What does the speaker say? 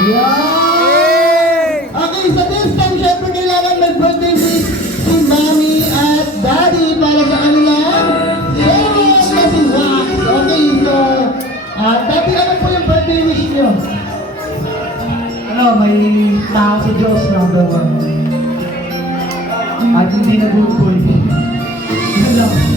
Yan! Okay, sa this time, syempre kailangan mag-birthday si Mommy at Daddy para sa kanilang second na si Wax. Okay, so, Daddy, ano po yung birthday wish nyo? Ano, may tao sa Diyos number one. At hindi nagugol. Yun lang.